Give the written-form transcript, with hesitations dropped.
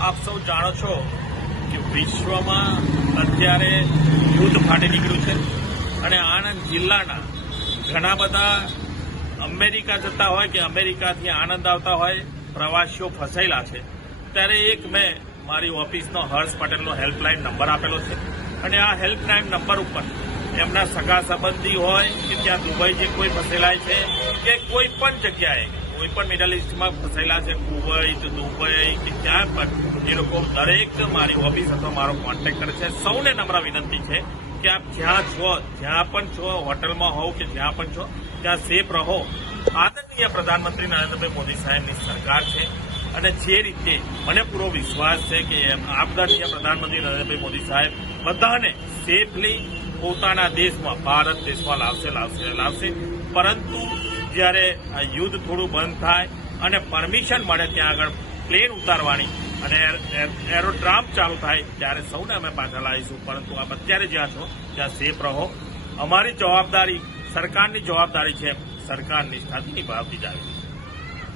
આપ સૌ જાણો છો કે વિશ્વમાં અત્યારે યુદ્ધ ફાટી નીકળ્યું છે અને આણંદ જિલ્લાના ઘણા બધા અમેરિકા જતા હોય કે અમેરિકાથી આણંદ આવતા હોય પ્રવાસીઓ ફસાયેલા છે. ત્યારે એક મેં મારી ઓફિસનો હર્ષ પટેલનો હેલ્પલાઇન નંબર આપેલો છે અને આ હેલ્પલાઇન નંબર ઉપર એમના સગા સંબંધી હોય કે ત્યાં દુબઈ જે કોઈ ફસાયેલા છે કે કોઈ પણ જગ્યાએ કોઈ પણ મિડલ ઇસ્ટમાં ફસાયેલા છે, કુવૈત, દુબઈ કે ત્યાં પણ એ લોકો દરેક મારી ઓફિસ અથવા મારો કોન્ટેક્ટ કરે છે. સૌને નમ્ર વિનંતી છે કે આપ જ્યાં છો, જ્યાં પણ છો, હોટલમાં હોવ કે જ્યાં પણ છો, ત્યાં સેફ રહો. આદરણીય પ્રધાનમંત્રી નરેન્દ્રભાઈ મોદી સાહેબની સરકાર છે અને જે રીતે મને પૂરો વિશ્વાસ છે કે આદરણીય પ્રધાનમંત્રી નરેન્દ્રભાઈ મોદી સાહેબ બધાને સેફલી પોતાના દેશમાં, ભારત દેશમાં લાવશે. પરંતુ જ્યારે આ યુદ્ધ થોડું બંધ થાય અને પરમિશન મળે ત્યાં આગળ પ્લેન ઉતારવાની અને એરોડ્રામ ચાલુ થાય ત્યારે સૌને અમે પાછા લાવીશું. પરંતુ આપ અત્યારે જ્યાં છો ત્યાં સેફ રહો. અમારી જવાબદારી, સરકારની જવાબદારી છે, સરકાર નિષ્ઠાથી નિભાવતી જાય.